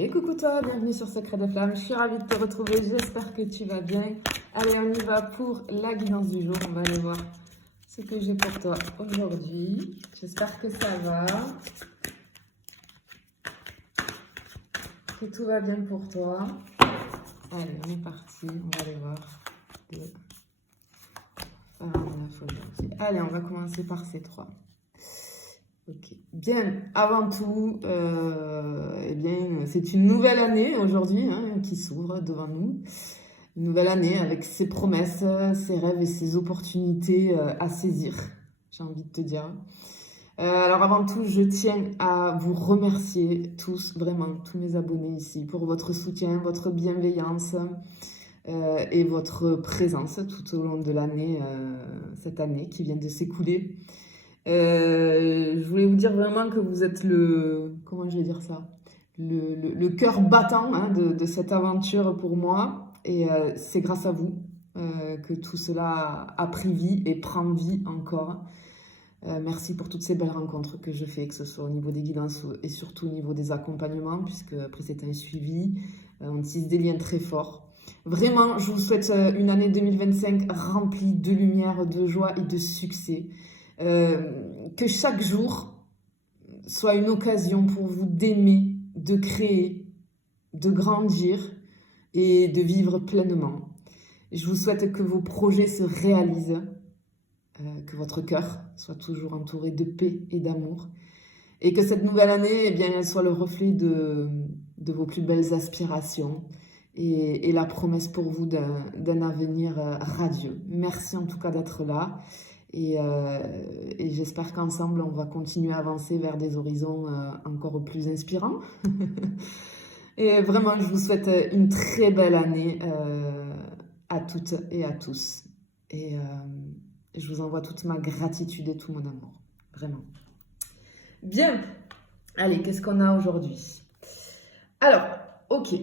Et coucou toi, bienvenue sur Secret de Flamme, je suis ravie de te retrouver, j'espère que tu vas bien. Allez, on y va pour la guidance du jour, on va aller voir ce que j'ai pour toi aujourd'hui. J'espère que ça va, que tout va bien pour toi. Allez, on est parti, on va aller voir. Allez, on va commencer par ces trois. Ok. Bien, avant tout, eh bien, c'est une nouvelle année aujourd'hui qui s'ouvre devant nous. Une nouvelle année avec ses promesses, ses rêves et ses opportunités à saisir, j'ai envie de te dire. Alors avant tout, je tiens à vous remercier tous, vraiment, tous mes abonnés ici, pour votre soutien, votre bienveillance et votre présence tout au long de l'année, cette année qui vient de s'écouler. Je voulais vous dire vraiment que vous êtes comment je vais dire ça, le cœur battant de cette aventure pour moi. Et c'est grâce à vous que tout cela a pris vie et prend vie encore. Merci pour toutes ces belles rencontres que je fais, que ce soit au niveau des guidances et surtout au niveau des accompagnements, puisque après c'est un suivi, on tisse des liens très forts. Vraiment, je vous souhaite une année 2025 remplie de lumière, de joie et de succès. Que chaque jour soit une occasion pour vous d'aimer, de créer, de grandir et de vivre pleinement. Je vous souhaite que vos projets se réalisent, que votre cœur soit toujours entouré de paix et d'amour, et que cette nouvelle année, eh bien, elle soit le reflet de vos plus belles aspirations et la promesse pour vous d'un avenir radieux. Merci en tout cas d'être là. Et j'espère qu'ensemble, on va continuer à avancer vers des horizons encore plus inspirants. Et vraiment, je vous souhaite une très belle année à toutes et à tous. Et je vous envoie toute ma gratitude et tout mon amour. Vraiment. Bien. Allez, qu'est-ce qu'on a aujourd'hui? Alors, ok.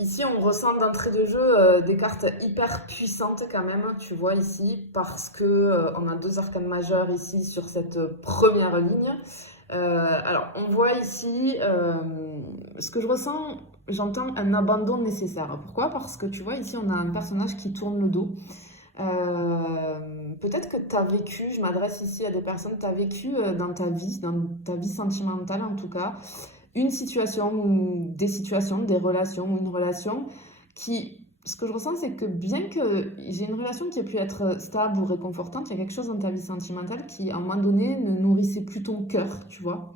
Ici, on ressent d'entrée de jeu des cartes hyper puissantes quand même, tu vois ici, parce que on a deux arcanes majeurs ici sur cette première ligne. Alors, on voit ici, ce que je ressens, j'entends un abandon nécessaire. Pourquoi? Parce que tu vois ici, on a un personnage qui tourne le dos. Peut-être que tu as vécu, je m'adresse ici à des personnes, tu as vécu dans ta vie sentimentale en tout cas, une situation ou des situations, des relations ou une relation qui, ce que je ressens, c'est que bien que j'ai une relation qui ait pu être stable ou réconfortante, il y a quelque chose dans ta vie sentimentale qui, à un moment donné, ne nourrissait plus ton cœur, tu vois.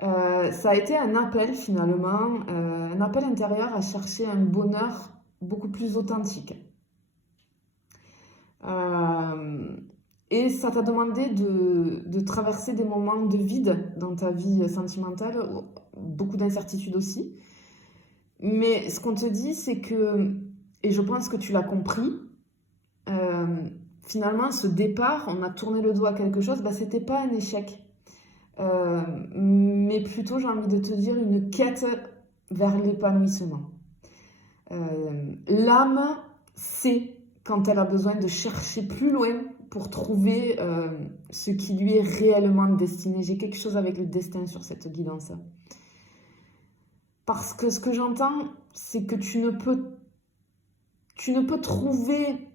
Ça a été un appel finalement, un appel intérieur à chercher un bonheur beaucoup plus authentique. Et ça t'a demandé de traverser des moments de vide dans ta vie sentimentale, beaucoup d'incertitudes aussi. Mais ce qu'on te dit, c'est que, et je pense que tu l'as compris, finalement, ce départ, on a tourné le dos à quelque chose, c'était pas un échec. Mais plutôt, j'ai envie de te dire, une quête vers l'épanouissement. L'âme sait quand elle a besoin de chercher plus loin pour trouver ce qui lui est réellement destiné. J'ai quelque chose avec le destin sur cette guidance. Parce que ce que j'entends, c'est que tu ne peux trouver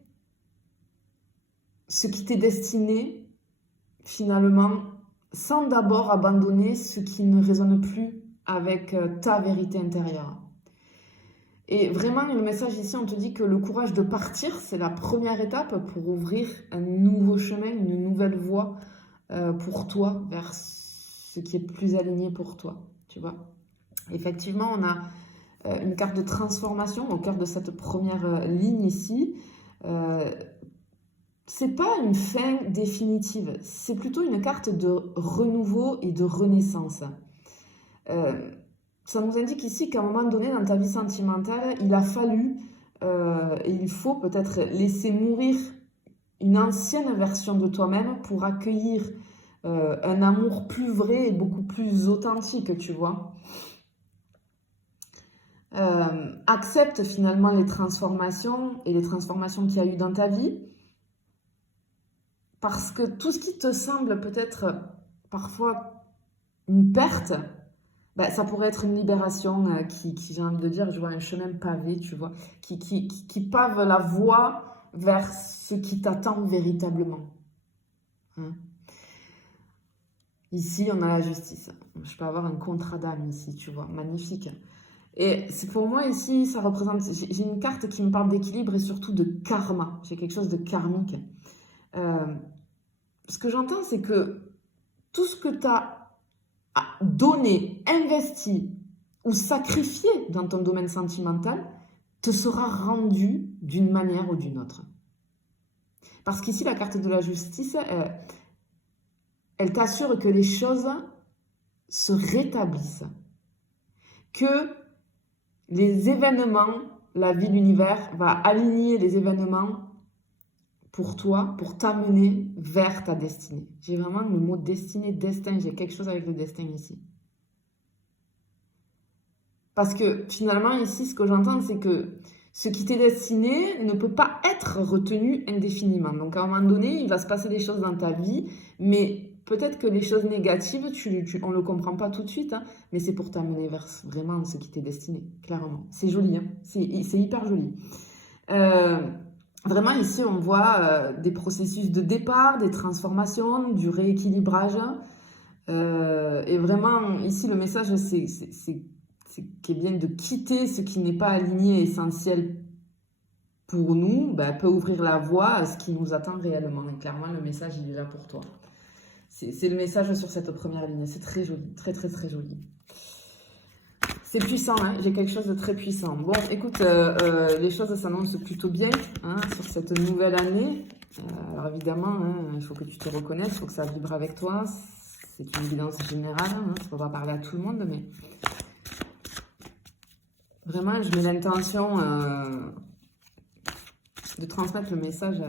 ce qui t'est destiné, finalement, sans d'abord abandonner ce qui ne résonne plus avec ta vérité intérieure. Et vraiment, le message ici, on te dit que le courage de partir, c'est la première étape pour ouvrir un nouveau chemin, une nouvelle voie pour toi, vers ce qui est plus aligné pour toi, tu vois. Effectivement, on a une carte de transformation au cœur de cette première ligne ici. C'est pas une fin définitive, c'est plutôt une carte de renouveau et de renaissance. Ça nous indique ici qu'à un moment donné dans ta vie sentimentale, il a fallu et il faut peut-être laisser mourir une ancienne version de toi-même pour accueillir un amour plus vrai et beaucoup plus authentique, tu vois. Accepte finalement les transformations et les transformations qu'il y a eu dans ta vie, parce que tout ce qui te semble peut-être parfois une perte, bah, ça pourrait être une libération qui, j'ai envie de dire, je vois un chemin pavé, tu vois, qui pave la voie vers ce qui t'attend véritablement. Hein. Ici, on a la justice. Je peux avoir un contrat d'âme ici, tu vois, magnifique. Et c'est pour moi ici, ça représente. J'ai une carte qui me parle d'équilibre et surtout de karma. J'ai quelque chose de karmique. Euh, Ce que j'entends, c'est que tout ce que tu as donné, investi ou sacrifié dans ton domaine sentimental te sera rendu d'une manière ou d'une autre. Parce qu'ici, la carte de la justice, elle t'assure que les choses se rétablissent, que les événements, la vie, l'univers va aligner les événements pour toi, pour t'amener vers ta destinée. J'ai vraiment le mot destinée, destin, j'ai quelque chose avec le destin ici. Parce que finalement, ici, ce que j'entends, c'est que ce qui t'est destiné ne peut pas être retenu indéfiniment. Donc, à un moment donné, il va se passer des choses dans ta vie, mais peut-être que les choses négatives, on ne le comprend pas tout de suite, hein, mais c'est pour t'amener vers vraiment ce qui t'est destiné, clairement. C'est joli, hein, c'est hyper joli. Vraiment, ici, on voit des processus de départ, des transformations, du rééquilibrage. Et vraiment, ici, le message, c'est qui est bien de quitter ce qui n'est pas aligné et essentiel pour nous, ben, peut ouvrir la voie à ce qui nous attend réellement. Et clairement, le message, il est là pour toi. C'est le message sur cette première ligne. C'est très joli, très, très, très joli. C'est puissant, hein, j'ai quelque chose de très puissant. Bon, écoute, les choses s'annoncent plutôt bien hein, sur cette nouvelle année. Alors évidemment, hein, il faut que tu te reconnaisses, il faut que ça vibre avec toi. C'est une évidence générale, hein, ça ne peut pas parler à tout le monde, mais vraiment, je mets l'intention de transmettre le message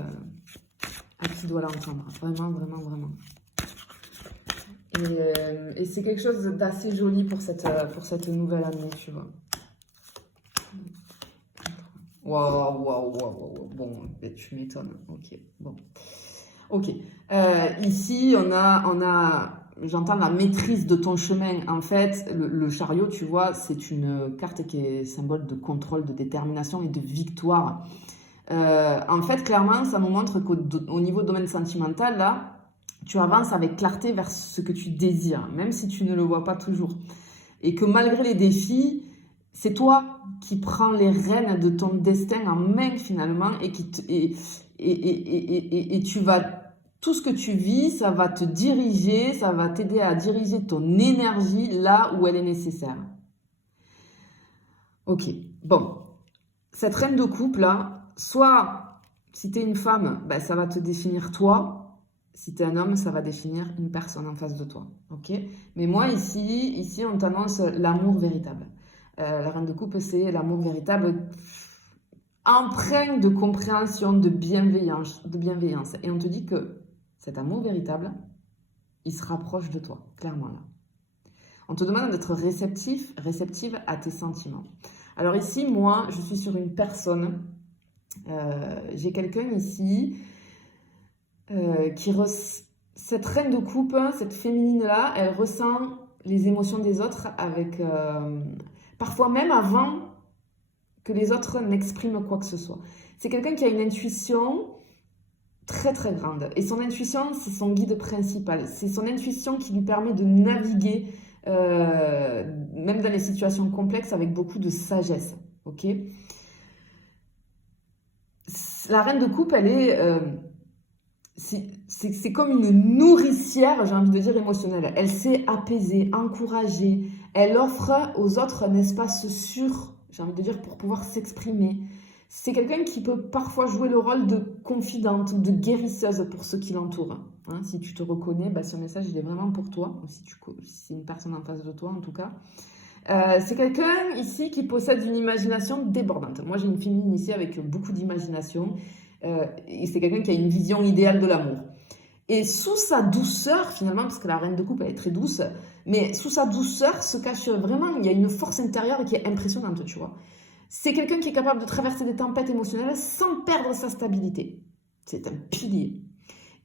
à qui doit l'entendre. Vraiment, vraiment, vraiment. Et c'est quelque chose d'assez joli pour cette nouvelle année, tu vois. Waouh. Bon, tu m'étonnes. Ok, bon. Ok. Ici, on a j'entends la maîtrise de ton chemin. En fait, le chariot, tu vois, c'est une carte qui est symbole de contrôle, de détermination et de victoire. En fait, clairement, ça nous montre qu'au niveau domaine sentimental, là, tu avances avec clarté vers ce que tu désires, même si tu ne le vois pas toujours. Et que malgré les défis, c'est toi qui prends les rênes de ton destin en main finalement et tu vas, tout ce que tu vis, ça va te diriger, ça va t'aider à diriger ton énergie là où elle est nécessaire. Ok, bon, cette reine de coupe là, soit si tu es une femme, ben, ça va te définir toi. Si tu es un homme, ça va définir une personne en face de toi. Ok. Mais moi, ici, on t'annonce l'amour véritable. La reine de coupe, c'est l'amour véritable empreint de compréhension, de bienveillance. Et on te dit que cet amour véritable, il se rapproche de toi, clairement là. On te demande d'être réceptive à tes sentiments. Alors ici, moi, je suis sur une personne. J'ai quelqu'un ici cette reine de coupe, cette féminine-là, elle ressent les émotions des autres avec parfois même avant que les autres n'expriment quoi que ce soit. C'est quelqu'un qui a une intuition très très grande. Et son intuition, c'est son guide principal. C'est son intuition qui lui permet de naviguer, même dans les situations complexes, avec beaucoup de sagesse. Ok. La reine de coupe, elle est... c'est comme une nourricière, j'ai envie de dire, émotionnelle. Elle sait apaiser, encourager. Elle offre aux autres un espace sûr, j'ai envie de dire, pour pouvoir s'exprimer. C'est quelqu'un qui peut parfois jouer le rôle de confidente, de guérisseuse pour ceux qui l'entourent. Hein, si tu te reconnais, bah, ce message, il est vraiment pour toi. Si c'est une personne en face de toi, en tout cas. C'est quelqu'un ici qui possède une imagination débordante. Moi, j'ai une féminine ici avec beaucoup d'imagination. Et c'est quelqu'un qui a une vision idéale de l'amour. Et sous sa douceur, finalement, parce que la reine de coupe, elle est très douce, mais sous sa douceur se cache vraiment, il y a une force intérieure qui est impressionnante, tu vois. C'est quelqu'un qui est capable de traverser des tempêtes émotionnelles sans perdre sa stabilité. C'est un pilier.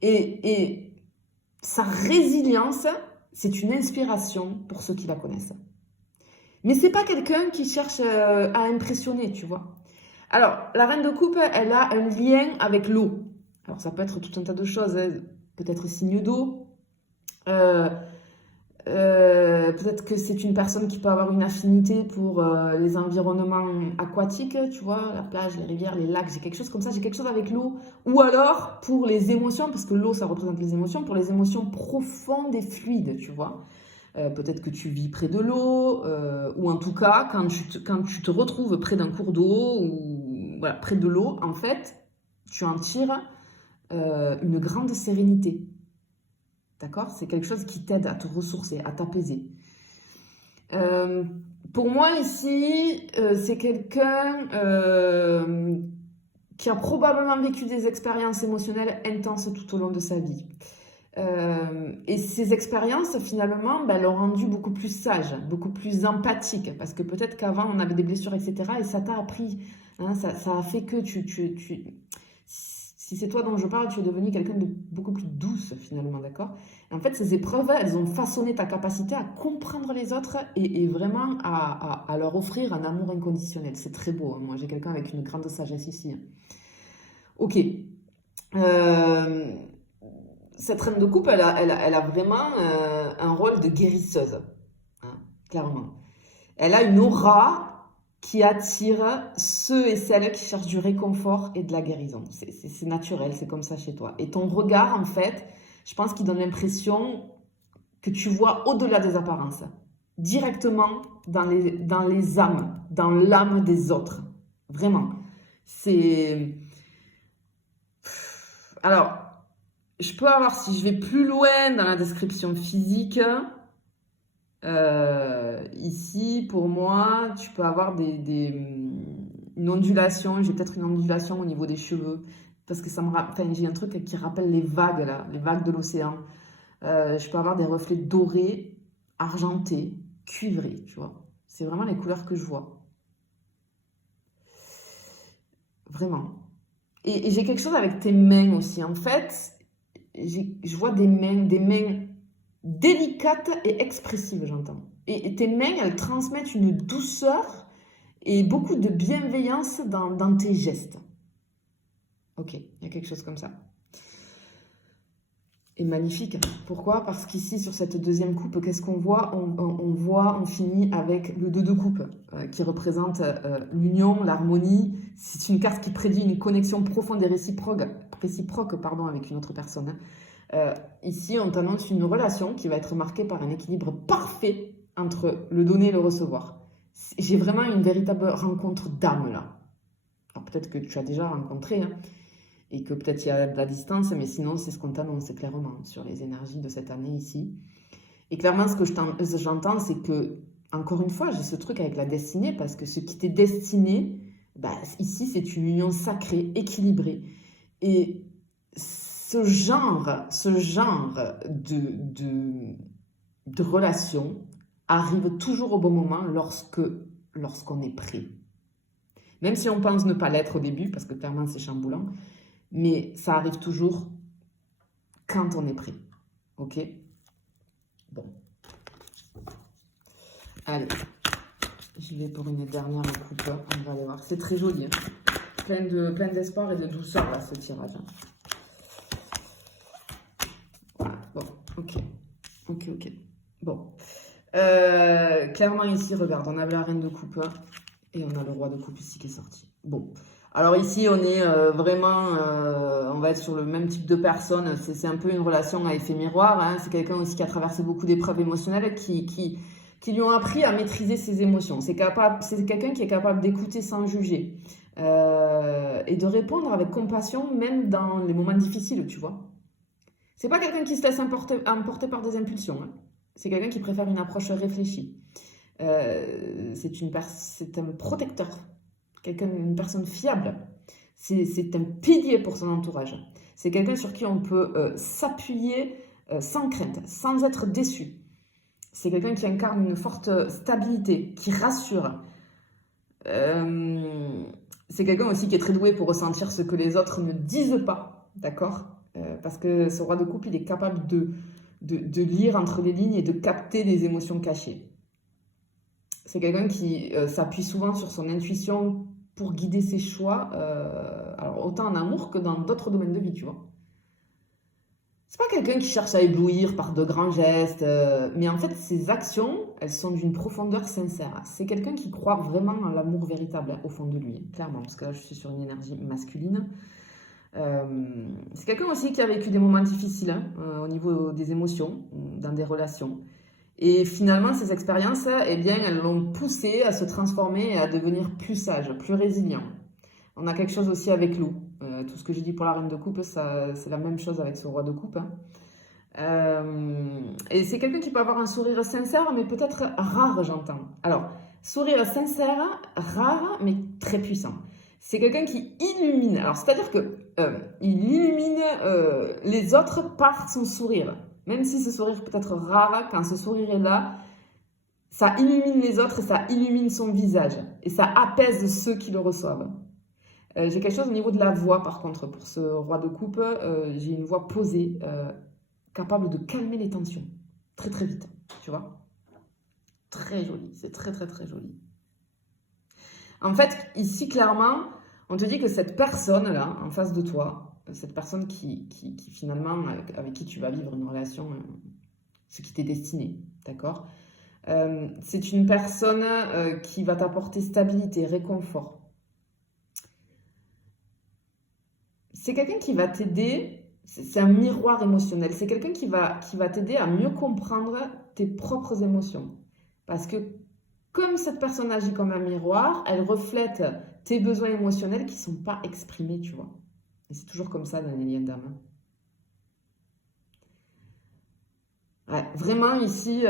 Et sa résilience, c'est une inspiration pour ceux qui la connaissent. Mais c'est pas quelqu'un qui cherche à impressionner, tu vois. Alors, la reine de coupe, elle a un lien avec l'eau. Alors, ça peut être tout un tas de choses, hein. Peut-être signe d'eau. Euh, Peut-être que c'est une personne qui peut avoir une affinité pour les environnements aquatiques, tu vois, la plage, les rivières, les lacs, j'ai quelque chose comme ça, j'ai quelque chose avec l'eau. Ou alors pour les émotions, parce que l'eau, ça représente les émotions, pour les émotions profondes et fluides, tu vois. Peut-être que tu vis près de l'eau, ou en tout cas, quand tu te retrouves près d'un cours d'eau, ou voilà, près de l'eau, en fait, tu en tires une grande sérénité. D'accord? C'est quelque chose qui t'aide à te ressourcer, à t'apaiser. Euh, pour moi, ici, c'est quelqu'un qui a probablement vécu des expériences émotionnelles intenses tout au long de sa vie. Et ces expériences, finalement, ben, l'ont rendu beaucoup plus sage, beaucoup plus empathique, parce que peut-être qu'avant, on avait des blessures, etc., et ça t'a appris, hein, ça a fait que si c'est toi dont je parle, tu es devenu quelqu'un de beaucoup plus douce, finalement, d'accord? Et en fait, ces épreuves, elles ont façonné ta capacité à comprendre les autres et vraiment à leur offrir un amour inconditionnel. C'est très beau, hein. Moi, j'ai quelqu'un avec une grande sagesse ici, hein. Ok. Euh, Cette reine de coupe, elle a vraiment un rôle de guérisseuse, hein, clairement. Elle a une aura qui attire ceux et celles qui cherchent du réconfort et de la guérison. C'est naturel, c'est comme ça chez toi. Et ton regard, en fait, je pense qu'il donne l'impression que tu vois au-delà des apparences, directement dans les âmes, dans l'âme des autres. Vraiment. C'est... Alors, je peux avoir, si je vais plus loin dans la description physique, ici, pour moi, tu peux avoir une ondulation, j'ai peut-être une ondulation au niveau des cheveux, parce que enfin, j'ai un truc qui rappelle les vagues, là, les vagues de l'océan. Je peux avoir des reflets dorés, argentés, cuivrés, tu vois. C'est vraiment les couleurs que je vois. Vraiment. Et j'ai quelque chose avec tes mains aussi. En fait, je vois des mains délicates et expressives, j'entends. Et tes mains, elles transmettent une douceur et beaucoup de bienveillance dans tes gestes. Ok, il y a quelque chose comme ça. Et magnifique. Pourquoi? Parce qu'ici, sur cette deuxième coupe, qu'est-ce qu'on voit? On finit avec le 2 de coupe, qui représente l'union, l'harmonie. C'est une carte qui prédit une connexion profonde et réciproque avec une autre personne, hein. Ici, on t'annonce une relation qui va être marquée par un équilibre parfait entre le donner et le recevoir. J'ai vraiment une véritable rencontre d'âme là. Alors peut-être que tu as déjà rencontré, hein, et que peut-être il y a de la distance, mais sinon c'est ce qu'on t'annonce clairement sur les énergies de cette année ici. Et clairement, ce que j'entends, c'est que, encore une fois, j'ai ce truc avec la destinée, parce que ce qui t'est destiné, bah, ici, c'est une union sacrée, équilibrée. Et ce genre de relation arrive toujours au bon moment lorsqu'on est prêt. Même si on pense ne pas l'être au début, parce que clairement c'est chamboulant, mais ça arrive toujours quand on est prêt. Ok? Bon. Allez, j'y vais pour une dernière coupe. On va aller voir. C'est très joli, hein. Plein d'espoir et de douceur là, ce tirage. Voilà, bon, ok. Bon. Clairement ici, regarde, on a la reine de coupe, hein, et on a le roi de coupe ici qui est sorti. Bon. Alors ici, on est vraiment, on va être sur le même type de personne. C'est un peu une relation à effet miroir, hein. C'est quelqu'un aussi qui a traversé beaucoup d'épreuves émotionnelles, qui lui ont appris à maîtriser ses émotions. C'est quelqu'un qui est capable d'écouter sans juger, et de répondre avec compassion, même dans les moments difficiles, tu vois. C'est pas quelqu'un qui se laisse emporter par des impulsions, hein. C'est quelqu'un qui préfère une approche réfléchie. C'est un protecteur, une personne fiable. C'est un pilier pour son entourage. C'est quelqu'un sur qui on peut s'appuyer sans crainte, sans être déçu. C'est quelqu'un qui incarne une forte stabilité, qui rassure. C'est quelqu'un aussi qui est très doué pour ressentir ce que les autres ne disent pas, d'accord? Parce que ce roi de coupe, il est capable de lire entre les lignes et de capter des émotions cachées. C'est quelqu'un qui s'appuie souvent sur son intuition pour guider ses choix, alors autant en amour que dans d'autres domaines de vie, tu vois. C'est pas quelqu'un qui cherche à éblouir par de grands gestes, mais en fait, ses actions, elles sont d'une profondeur sincère. C'est quelqu'un qui croit vraiment en l'amour véritable au fond de lui, clairement, parce que là, je suis sur une énergie masculine. C'est quelqu'un aussi qui a vécu des moments difficiles au niveau des émotions, dans des relations. Et finalement, ces expériences, eh bien, elles l'ont poussé à se transformer et à devenir plus sage, plus résilient. On a quelque chose aussi avec Lou. Tout ce que j'ai dit pour la reine de coupe, c'est la même chose avec ce roi de coupe. Et c'est quelqu'un qui peut avoir un sourire sincère, mais peut-être rare, j'entends. Alors, sourire sincère, rare, mais très puissant. C'est quelqu'un qui illumine. Alors, c'est-à-dire que il illumine les autres par son sourire. Même si ce sourire peut être rare, quand ce sourire est là, ça illumine les autres et ça illumine son visage. Et ça apaise ceux qui le reçoivent. J'ai quelque chose au niveau de la voix, par contre, pour ce roi de coupe. J'ai une voix posée, capable de calmer les tensions. Très, très vite, tu vois. Très joli, c'est très, très, très joli. En fait, ici, clairement, on te dit que cette personne-là, en face de toi, cette personne qui finalement, avec qui tu vas vivre une relation, ce qui t'est destiné, d'accord, c'est une personne qui va t'apporter stabilité, réconfort. C'est quelqu'un qui va t'aider, c'est un miroir émotionnel, c'est quelqu'un qui va t'aider à mieux comprendre tes propres émotions. Parce que comme cette personne agit comme un miroir, elle reflète tes besoins émotionnels qui ne sont pas exprimés, tu vois. Et c'est toujours comme ça dans les liens d'âme. Ouais, vraiment ici,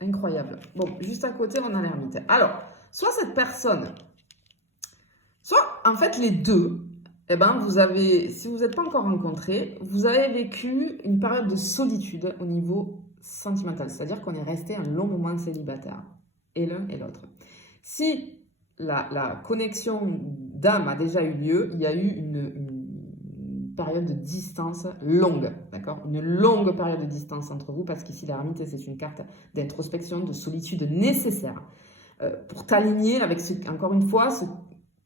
incroyable. Bon, juste à côté, on a l'ermite. Alors, soit cette personne, soit en fait les deux, eh ben, vous avez, si vous n'êtes pas encore rencontrés, vous avez vécu une période de solitude au niveau sentimental. C'est-à-dire qu'on est resté un long moment célibataire, et l'un et l'autre. Si la connexion d'âme a déjà eu lieu, il y a eu une période de distance longue, d'accord? Une longue période de distance entre vous, parce qu'ici l'ermite, c'est une carte d'introspection, de solitude nécessaire pour t'aligner avec, encore une fois,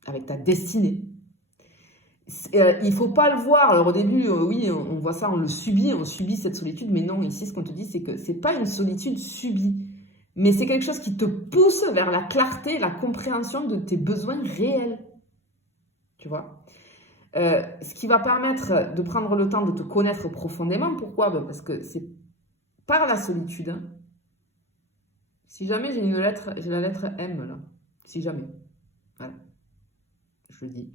avec ta destinée. Il ne faut pas le voir. Alors au début, oui, on voit ça, on subit cette solitude, mais non, ici, ce qu'on te dit, c'est que ce n'est pas une solitude subie, mais c'est quelque chose qui te pousse vers la clarté, la compréhension de tes besoins réels. Tu vois, ce qui va permettre de prendre le temps de te connaître profondément. Pourquoi? Parce que c'est par la solitude. Si jamais j'ai la lettre M là. Si jamais. Voilà. Je le dis.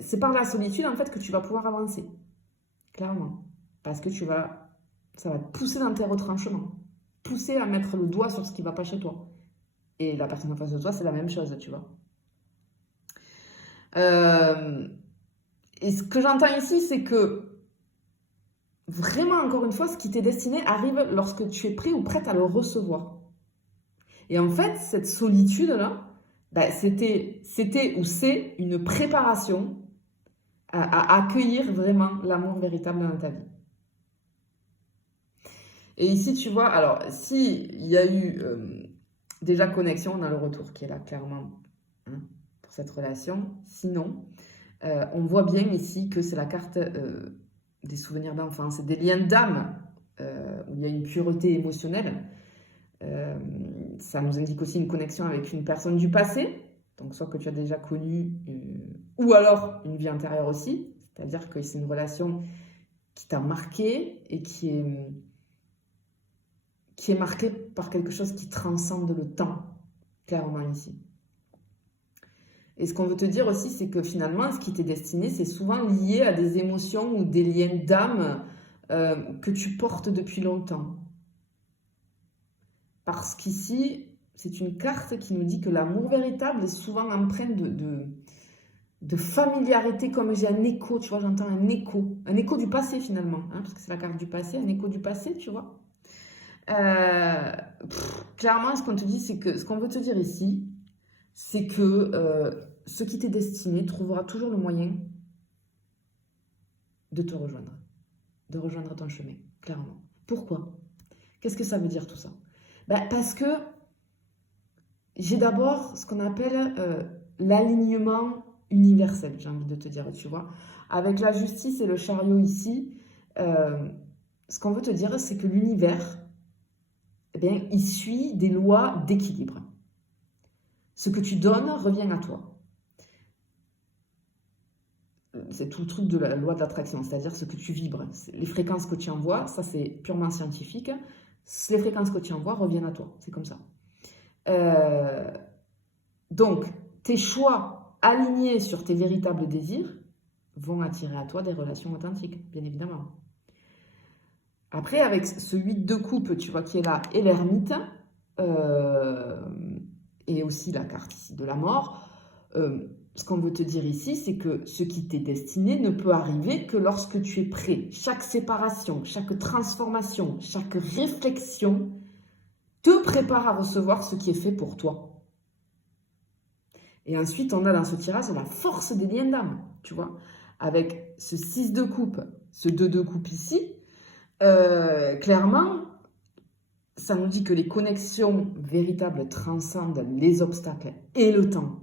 C'est par la solitude en fait que tu vas pouvoir avancer. Clairement. Parce que ça va te pousser dans tes retranchements. Pousser à mettre le doigt sur ce qui ne va pas chez toi. Et la personne en face de toi, c'est la même chose, tu vois. Et ce que j'entends ici, c'est que vraiment, encore une fois, ce qui t'est destiné arrive lorsque tu es prêt ou prête à le recevoir. Et en fait, cette solitude-là, c'était ou c'est une préparation à accueillir vraiment l'amour véritable dans ta vie. Et ici, tu vois, alors, s'il y a eu déjà connexion, on a le retour qui est là, clairement, hein, pour cette relation. Sinon, on voit bien ici que c'est la carte des souvenirs d'enfance, des liens d'âme, où il y a une pureté émotionnelle. Ça nous indique aussi une connexion avec une personne du passé, donc soit que tu as déjà connu, ou alors une vie antérieure aussi, c'est-à-dire que c'est une relation qui t'a marqué et qui est marquée par quelque chose qui transcende le temps, clairement ici. Et ce qu'on veut te dire aussi, c'est que finalement, ce qui t'est destiné, c'est souvent lié à des émotions ou des liens d'âme que tu portes depuis longtemps. Parce qu'ici, c'est une carte qui nous dit que l'amour véritable est souvent empreint de familiarité, comme j'ai un écho, tu vois, j'entends un écho du passé finalement, hein, parce que c'est la carte du passé, un écho du passé, tu vois. Clairement, ce qu'on te dit, c'est que ce qu'on veut te dire ici, c'est que ce qui t'est destiné trouvera toujours le moyen de rejoindre ton chemin, clairement. Pourquoi? Qu'est-ce que ça veut dire tout ça? Parce que j'ai d'abord ce qu'on appelle l'alignement universel, j'ai envie de te dire, tu vois. Avec la justice et le chariot ici, ce qu'on veut te dire, c'est que l'univers, eh bien, il suit des lois d'équilibre. Ce que tu donnes revient à toi. C'est tout le truc de la loi de l'attraction, c'est-à-dire ce que tu vibres. Les fréquences que tu envoies, ça c'est purement scientifique. Les fréquences que tu envoies reviennent à toi, c'est comme ça. Donc, tes choix alignés sur tes véritables désirs vont attirer à toi des relations authentiques, bien évidemment. Après, avec ce 8 de coupe, tu vois, qui est là, et l'ermite, et aussi la carte ici de la mort, ce qu'on veut te dire ici, c'est que ce qui t'est destiné ne peut arriver que lorsque tu es prêt. Chaque séparation, chaque transformation, chaque réflexion te prépare à recevoir ce qui est fait pour toi. Et ensuite, on a dans ce tirage la force des liens d'âme, tu vois, avec ce 6 de coupe, ce 2 de coupe ici. Clairement, ça nous dit que les connexions véritables transcendent les obstacles et le temps.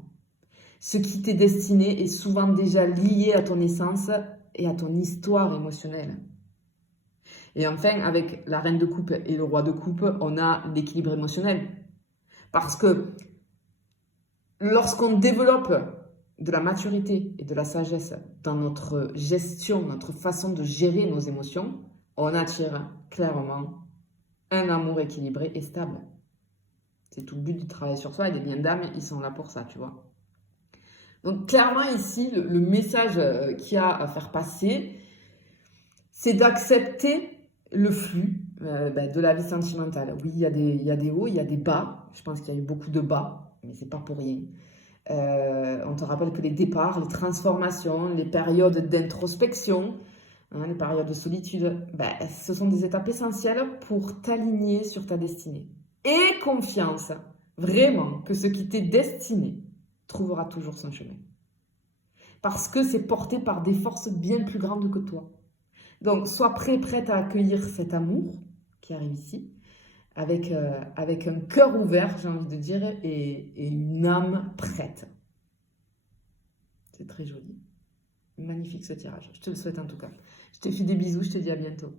Ce qui t'est destiné est souvent déjà lié à ton essence et à ton histoire émotionnelle. Et enfin, avec la reine de coupe et le roi de coupe, on a l'équilibre émotionnel. Parce que lorsqu'on développe de la maturité et de la sagesse dans notre gestion, notre façon de gérer nos émotions, on attire clairement un amour équilibré et stable. C'est tout le but du travail sur soi et les liens d'âme, ils sont là pour ça, tu vois. Donc clairement ici, le message qu'il y a à faire passer, c'est d'accepter le flux de la vie sentimentale. Oui, il y a des hauts, il y a des bas. Je pense qu'il y a eu beaucoup de bas, mais c'est pas pour rien. On te rappelle que les départs, les transformations, les périodes d'introspection, les périodes de solitude, ce sont des étapes essentielles pour t'aligner sur ta destinée. Et confiance, vraiment, que ce qui t'est destiné trouvera toujours son chemin. Parce que c'est porté par des forces bien plus grandes que toi. Donc, sois prêt, prête à accueillir cet amour qui arrive ici, avec un cœur ouvert, j'ai envie de dire, et une âme prête. C'est très joli. Magnifique ce tirage. Je te le souhaite en tout cas. Je te fais des bisous, je te dis à bientôt.